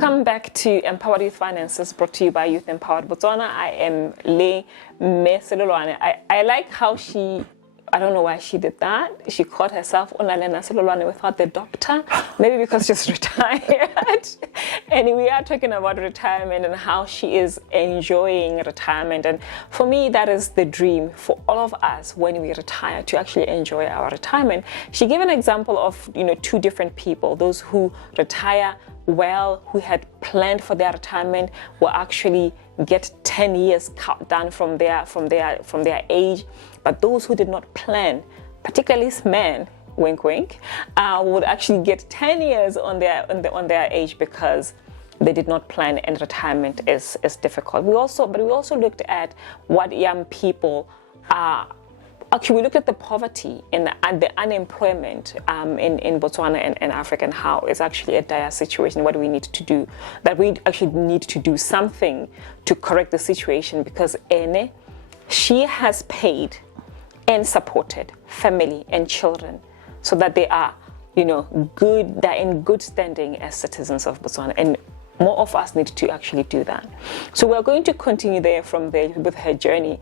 Welcome back to Empowered Youth Finances, brought to you by Youth Empowered Botswana. I am Le Selolwane. I like how I don't know why she did that. She called herself Onalenna Selolwane without the doctor. Maybe because she's retired. And we are talking about retirement and how she is enjoying retirement. And for me, that is the dream for all of us when we retire, to actually enjoy our retirement. She gave an example of, two different people. Those who retire well, who had planned for their retirement, will actually get 10 years cut down from their age. But those who did not plan, particularly men, wink wink, would actually get 10 years on their age because they did not plan, and retirement is difficult. We also looked at what young people are. Actually, we looked at the poverty and the unemployment in Botswana and Africa, and how it's actually a dire situation. What do we need to do? That we actually need to do something to correct the situation, because Ene, she has paid and supported family and children so that they are, they're in good standing as citizens of Botswana. And more of us need to actually do that. So we're going to continue from there with her journey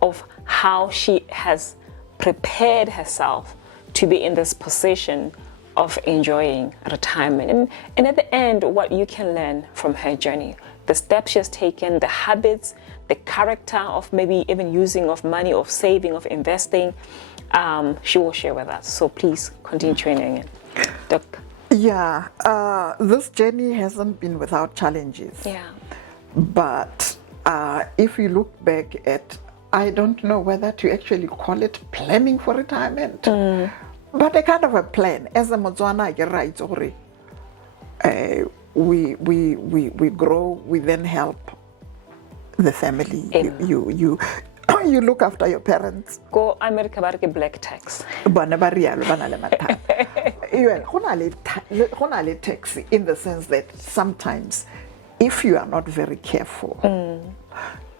of how she has prepared herself to be in this position of enjoying retirement. And at the end, what you can learn from her journey, the steps she has taken, the habits, the character of maybe even using of money, of saving, of investing, she will share with us. So please continue tuning in. Doc. Yeah, this journey hasn't been without challenges. Yeah. But if you look back at, I don't know whether to actually call it planning for retirement, but a kind of a plan. As a Motswana, you're right, we grow, we then help the family. You look after your parents. Go America barke black tax. Bana ba rialo, bana le mathata. Go na le tax in the sense that sometimes, if you are not very careful,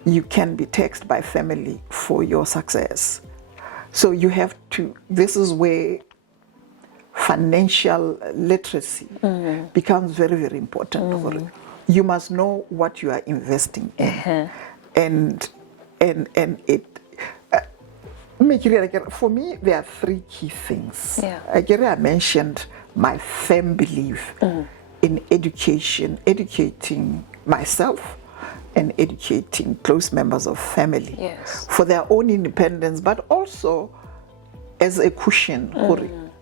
you can be taxed by family for your success. So you have to, this is where financial literacy becomes very, very important. You must know what you are investing in. And it, for me, there are three key things. Yeah. I mentioned my firm belief in educating myself and educating close members of family for their own independence, but also as a cushion.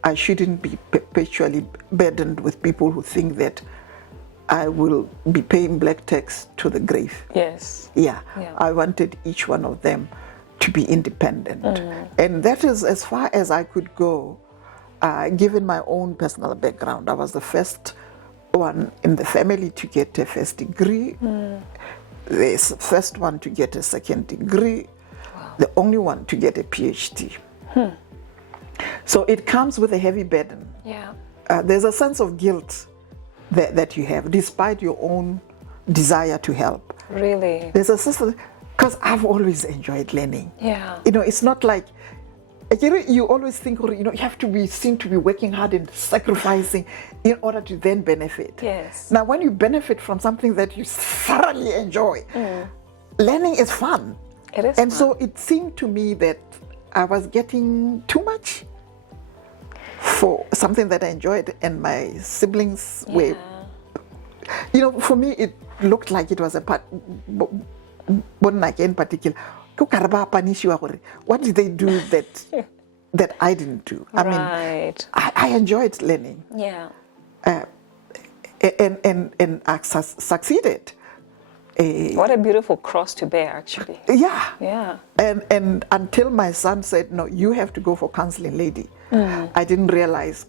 I shouldn't be perpetually burdened with people who think that I will be paying black tax to the grave. Yes. Yeah. I wanted each one of them to be independent. And that is as far as I could go, given my own personal background. I was the first one in the family to get a first degree, the first one to get a second degree, the only one to get a PhD. So it comes with a heavy burden. Yeah. There's a sense of guilt that you have, despite your own desire to help. Really? There's a sense of, because I've always enjoyed learning. Yeah. It's not like, you always think, you have to be seen to be working hard and sacrificing in order to then benefit. Yes. Now, when you benefit from something that you thoroughly enjoy, learning is fun. It is and fun. So it seemed to me that I was getting too much for something that I enjoyed, and my siblings were, for me it looked like it was a part, in particular, what did they do that I didn't do? I mean, I enjoyed learning. Yeah. And I succeeded. What a beautiful cross to bear, actually. Yeah. Yeah. And until my son said, no, you have to go for counseling, lady, I didn't realize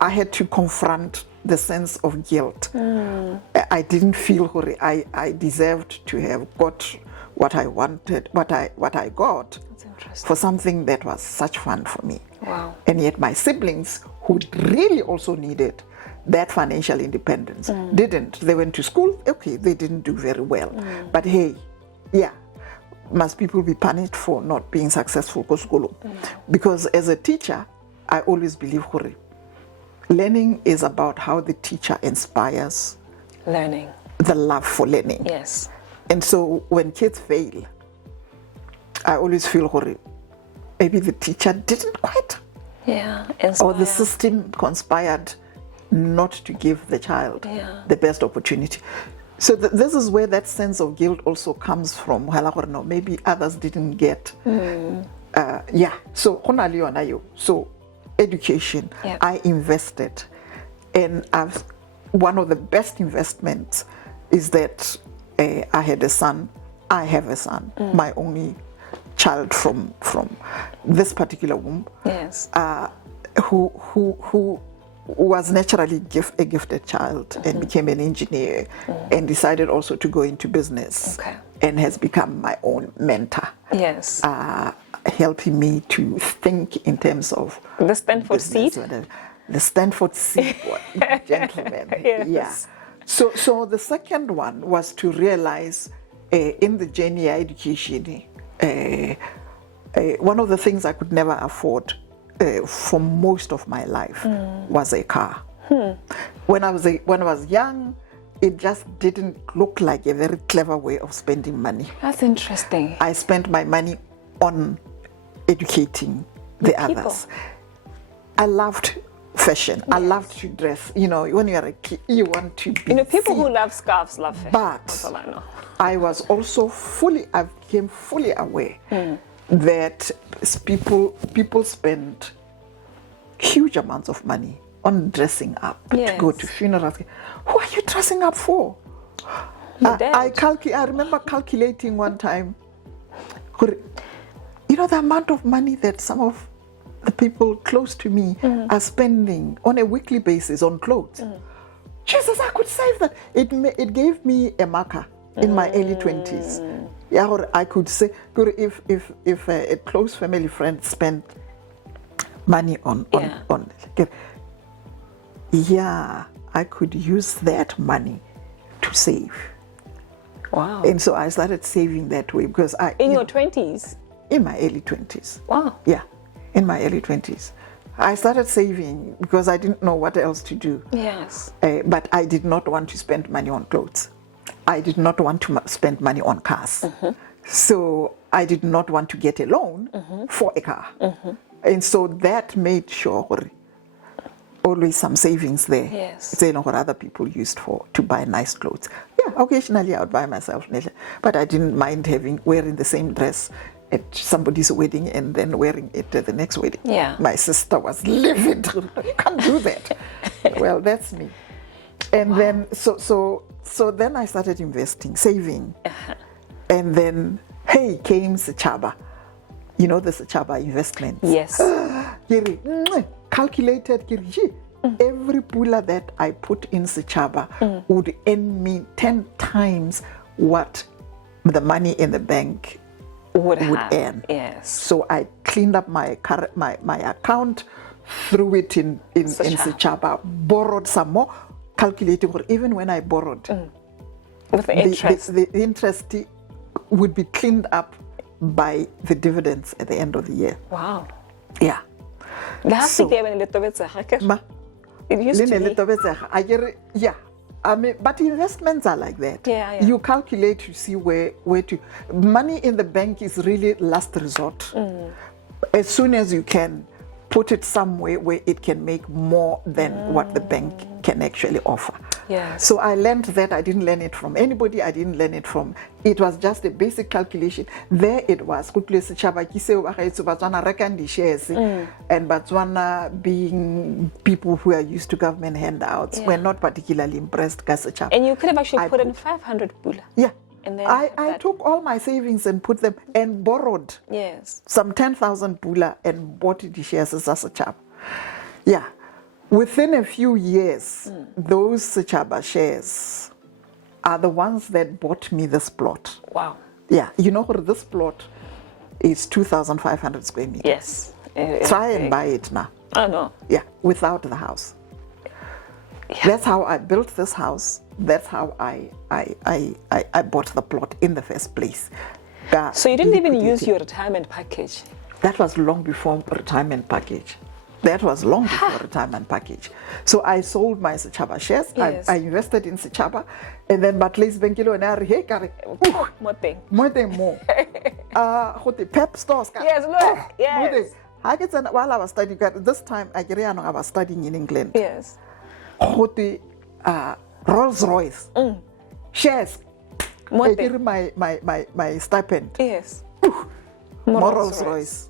I had to confront the sense of guilt. I didn't feel I deserved to have got what I wanted, what I got for something that was such fun for me. Wow. And yet my siblings, who really also needed that financial independence, didn't. They went to school, okay, they didn't do very well. But hey, must people be punished for not being successful? Because as a teacher, I always believe learning is about how the teacher inspires Learning. the love for learning. Yes. And so when kids fail, I always feel worried. Maybe the teacher didn't quite, Yeah. or the Inspire. system conspired not to give the child Yeah. the best opportunity. So this is where that sense of guilt also comes from. No, maybe others didn't get. Yeah. So so education, Yeah. I invested, and one of the best investments is that I had a son. I have a son, my only child from this particular womb. Yes. Who was naturally a gifted child and became an engineer and decided also to go into business, Okay. and has become my own mentor, Yes. helping me to think in terms of The Stanford business, seed. the Stanford seed, gentlemen. Yes. Yeah. So the second one was to realize in the journey of education, one of the things I could never afford for most of my life was a car. When I was young, it just didn't look like a very clever way of spending money. That's interesting. I spent my money on educating the others. I loved fashion. I loved to dress. You know, when you're a kid, you want to be. You know, people seen. who love scarves love fashion. But That's all I know. I was also I became fully aware that people spend huge amounts of money on dressing up to go to Yes. funerals. Who are you dressing up for? Your dad. I remember calculating one time, you know, the amount of money that some of the people close to me are spending on a weekly basis on clothes. Jesus, I could save that. It gave me a marker in my early 20s. Yeah, or I could say, if a close family friend spent money on I could use that money to save. Wow. And so I started saving that way because In your 20s? in my early 20s. Wow. Yeah, in my early 20s. I started saving because I didn't know what else to do. Yes. But I did not want to spend money on clothes. I did not want to spend money on cars. So I did not want to get a loan for a car. And so that made sure always some savings there. Yes. It's what other people used to buy nice clothes. Yeah, occasionally I would buy myself, but I didn't mind wearing the same dress at somebody's wedding and then wearing it at the next wedding. Yeah. My sister was livid. You can't do that. Well, that's me. And then so then I started investing, saving. And then came Sechaba. You know the Sechaba investments. Yes. Calculated. Every pula that I put in Sechaba would earn me 10 times what the money in the bank would earn. Yes. So I cleaned up my account, threw it in Sechaba, borrowed some more, calculating, or even when I borrowed, With the interest. the interest would be cleaned up by the dividends at the end of the year. Wow. Yeah. So, So- Ma, it used to Lene be. Letobetsega, yeah. I mean, but investments are like that. Yeah. You calculate to see where to. Money in the bank is really last resort. As soon as you can put it somewhere where it can make more than what the bank can actually offer. Yes. So I learned that. I didn't learn it from anybody. I didn't learn it from. It was just a basic calculation. There it was. Shares, and Botswana, being people who are used to government handouts, were not particularly impressed. And you could have actually put in 500 pula. Yeah. And then I that- took all my savings and put them and borrowed Yes. some 10,000 pula and bought the shares as a chap. Yeah. Within a few years, those Sechaba shares are the ones that bought me this plot. Wow. Yeah. You know what this plot is 2,500 square meters. Yes. Try and buy it now. Oh, no. Yeah, without the house. That's how I built this house. That's how I bought the plot in the first place. So you didn't even use Liquidated. your retirement package? That was long before retirement package. That was long before retirement package. So I sold my Sechaba shares. Yes. I invested in Sechaba, and then Barclays Benkilo and I hey, kare, More thing. more than more. The pep stores. Yes, look. Yes. While I was studying, this time I was studying in England. Yes. Rolls Royce shares. More I thing. give my stipend. Yes. More Rolls Royce.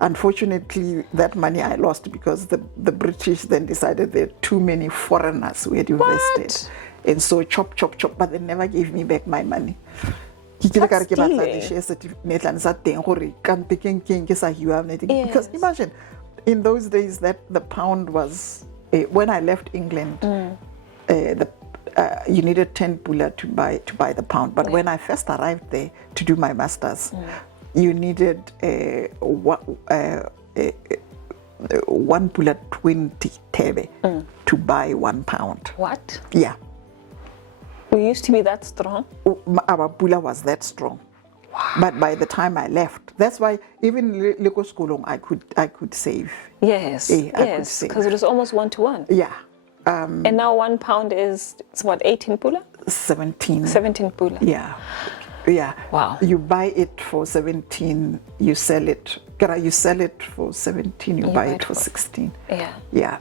Unfortunately, that money I lost because the British then decided there were too many foreigners who had invested. And so chop, but they never gave me back my money. That's stealing. Because imagine, in those days that the pound was, when I left England, you needed 10 pula to buy the pound. But when I first arrived there to do my master's, you needed 1 pula 20 tebe to buy 1 pound. What? Yeah. We used to be that strong. Our pula was that strong. Wow. But by the time I left, that's why even Leko Skolong I could save. Yes. Yes. Because it was almost 1-to-1. Yeah. And now 1 pound is what, 18 pula? 17. 17 pula. Yeah. Yeah. Wow. You buy it for 17, you sell it. You sell it for 17, you buy it for 16. Yeah. Yeah.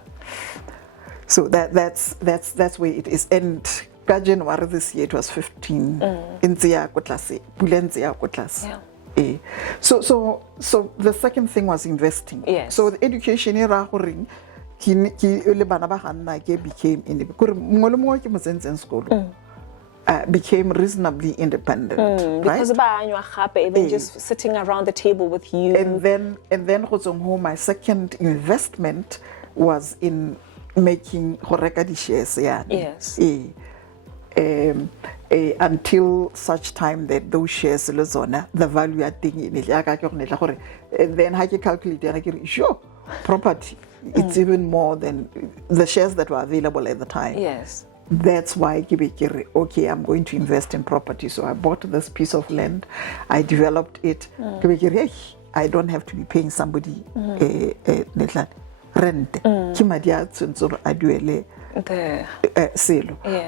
So that's where it is. And January this year it was 15. Yeah. So the second thing was investing. Yes. So the education became reasonably independent, because right? Even just sitting around the table with you. And then my second investment was in making horeka di shares. Yeah. Yes. Until such time that those shares the value I think in it. And then I calculate sure property. It's even more than the shares that were available at the time. Yes. That's why okay, I'm going to invest in property. So I bought this piece of land, I developed it. I don't have to be paying somebody rent.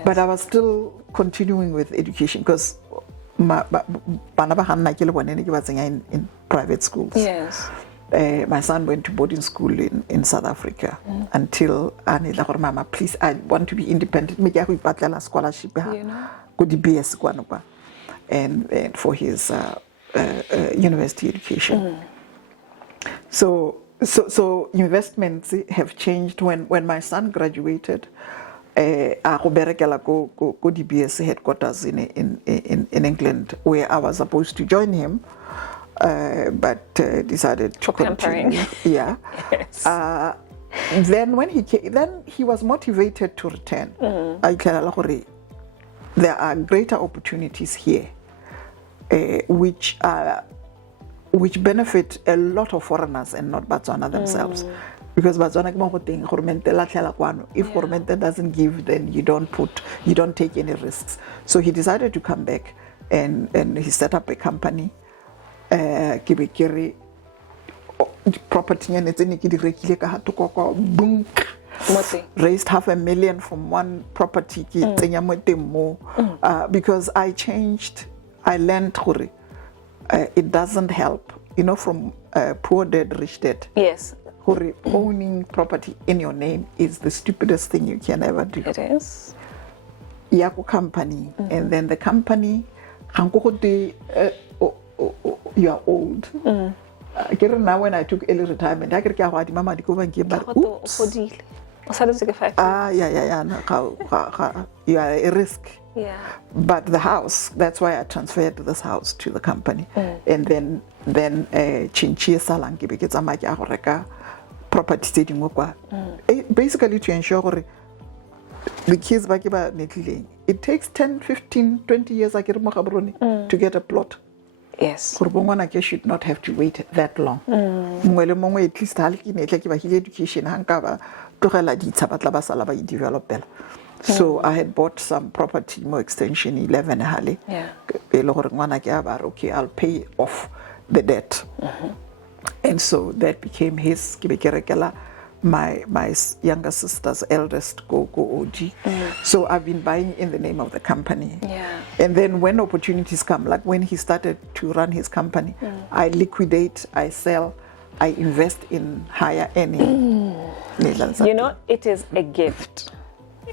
But I was still continuing with education because in private schools. Yes. My son went to boarding school in South Africa until Mama, please, I want to be independent. Scholarship, and for his university education. So investments have changed. When my son graduated, I go DBS headquarters in England, where I was supposed to join him. But decided to continue. Yeah. Yes. Then when he came, then he was motivated to return. There are greater opportunities here, which benefit a lot of foreigners and not Botswana themselves. Because Botswana if government doesn't give, then you don't take any risks. So he decided to come back and he set up a company. Property and it's raised $500,000 from one property because I learned it doesn't help, from poor dad, rich dad. Yes. Owning property in your name is the stupidest thing you can ever do. It is. Yako company, and then the company you are old. Now when I took early retirement, I get mama you are a risk. Yeah. But the house, that's why I transferred this house to the company. And then chinchia salangi because I'm like property basically to ensure the kids it takes 10, 15, 20 years to get a plot. Yes. Kurbongwana should not have to wait that long. At least education develop. So I had bought some property, more extension 11 Hali. Yeah. Okay, I'll pay off the debt. And so that became his younger sister's eldest go OG. So I've been buying in the name of the company. Yeah. And then when opportunities come, like when he started to run his company, I liquidate, I sell, I invest in higher earning. You know, it is a gift.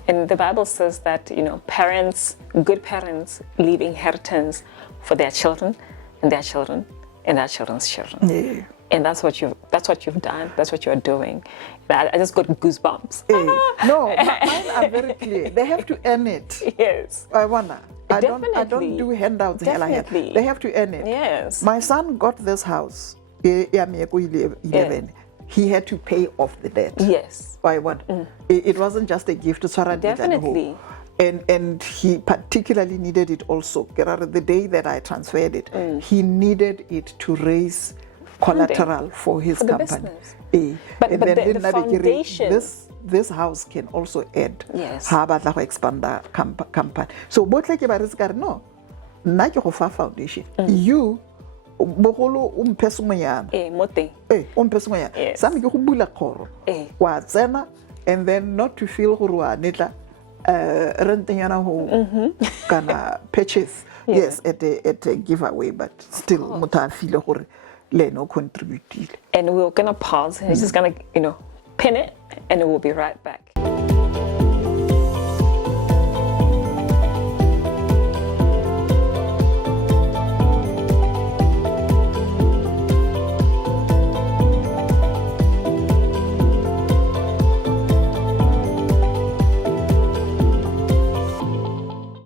And the Bible says that, you know, parents, good parents, leave inheritance for their children and their children and their children's children. Yeah. And that's what you've done. That's what you're doing. I just got goosebumps. No, mine are very clear. They have to earn it. Yes. I don't do handouts. Definitely. They have to earn it. Yes. My son got this house. 11. He had to pay off the debt. Yes. It wasn't just a gift. Definitely. And he particularly needed it also. The day that I transferred it, he needed it to raise collateral for his company. But the foundation. This house can also add. Yes. Expand the company. So both like no, na ke go fa foundation. You bogolo umpesongonyana. Mote. Umpesongonyana. Yes. Sami ke go bula kgoro. Wa tsena and then not to feel gore wa netla rentanyana ho kana purchase. Yes, at a giveaway, but still motho a feel gore le no contribute. And we're gonna pause and he's just gonna, you know, pin it and we'll be right back.